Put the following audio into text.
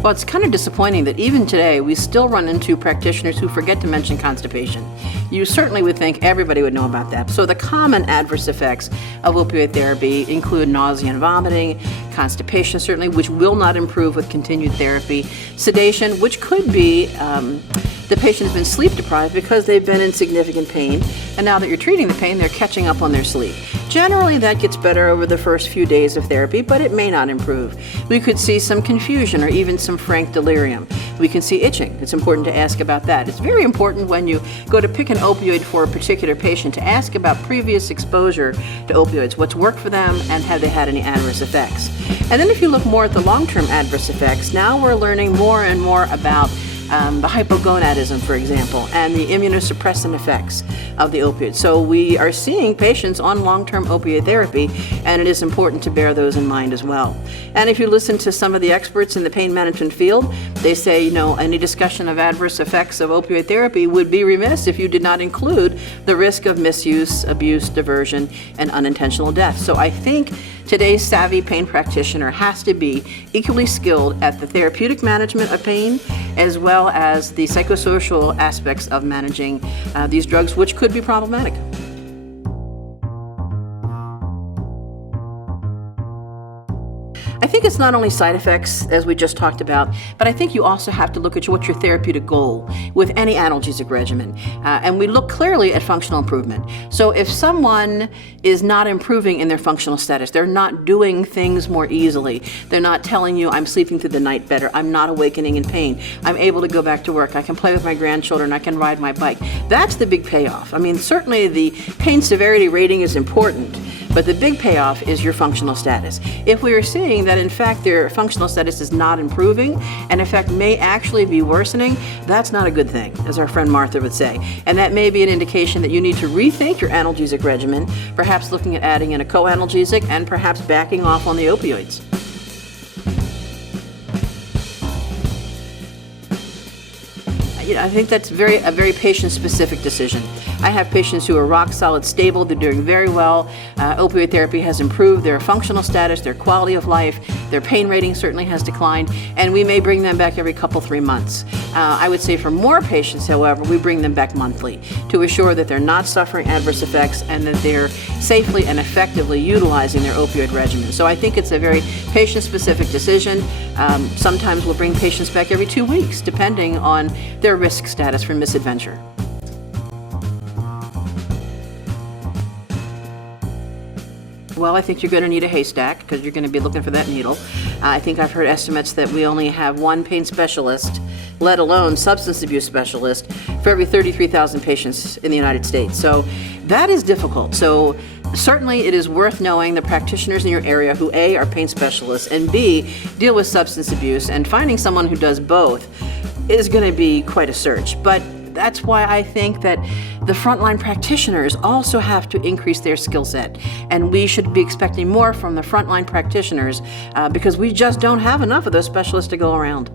Well, it's kind of disappointing that even today we still run into practitioners who forget to mention constipation. You certainly would think everybody would know about that. So the common adverse effects of opioid therapy include nausea and vomiting, constipation certainly, which will not improve with continued therapy, sedation, which could be the patient has been sleep deprived because they've been in significant pain, and now that you're treating the pain, they're catching up on their sleep. Generally, that gets better over the first few days of therapy, but it may not improve. We could see some confusion or even some frank delirium. We can see itching. It's important to ask about that. It's very important when you go to pick an opioid for a particular patient to ask about previous exposure to opioids, what's worked for them, and have they had any adverse effects. And then if you look more at the long-term adverse effects, now we're learning more and more about the hypogonadism, for example, and the immunosuppressant effects of the opioids. So we are seeing patients on long-term opioid therapy, and it is important to bear those in mind as well. And if you listen to some of the experts in the pain management field, they say, any discussion of adverse effects of opioid therapy would be remiss if you did not include the risk of misuse, abuse, diversion, and unintentional death. So I think today's savvy pain practitioner has to be equally skilled at the therapeutic management of pain as well as the psychosocial aspects of managing these drugs, which could be problematic. I think it's not only side effects, as we just talked about, but I think you also have to look at what's your therapeutic goal with any analgesic regimen. And we look clearly at functional improvement. So if someone is not improving in their functional status, they're not doing things more easily, they're not telling you, I'm sleeping through the night better, I'm not awakening in pain, I'm able to go back to work, I can play with my grandchildren, I can ride my bike. That's the big payoff. I mean, certainly the pain severity rating is important, but the big payoff is your functional status. If we are seeing that in fact their functional status is not improving and in fact may actually be worsening, that's not a good thing, as our friend Martha would say. And that may be an indication that you need to rethink your analgesic regimen, perhaps looking at adding in a co-analgesic and perhaps backing off on the opioids. I think that's a very patient-specific decision. I have patients who are rock solid stable, they're doing very well. Opioid therapy has improved their functional status, their quality of life, their pain rating certainly has declined, and we may bring them back every 3 months. I would say for more patients, however, we bring them back monthly to assure that they're not suffering adverse effects and that they're safely and effectively utilizing their opioid regimen. So I think it's a very patient-specific decision. Sometimes we'll bring patients back every 2 weeks, depending on their risk status for misadventure. Well, I think you're going to need a haystack because you're going to be looking for that needle. I think I've heard estimates that we only have one pain specialist, let alone substance abuse specialist, for every 33,000 patients in the United States. So that is difficult. So certainly it is worth knowing the practitioners in your area who A, are pain specialists, and B, deal with substance abuse, and finding someone who does both is going to be quite a search. But that's why I think that the frontline practitioners also have to increase their skill set. And we should be expecting more from the frontline practitioners because we just don't have enough of those specialists to go around.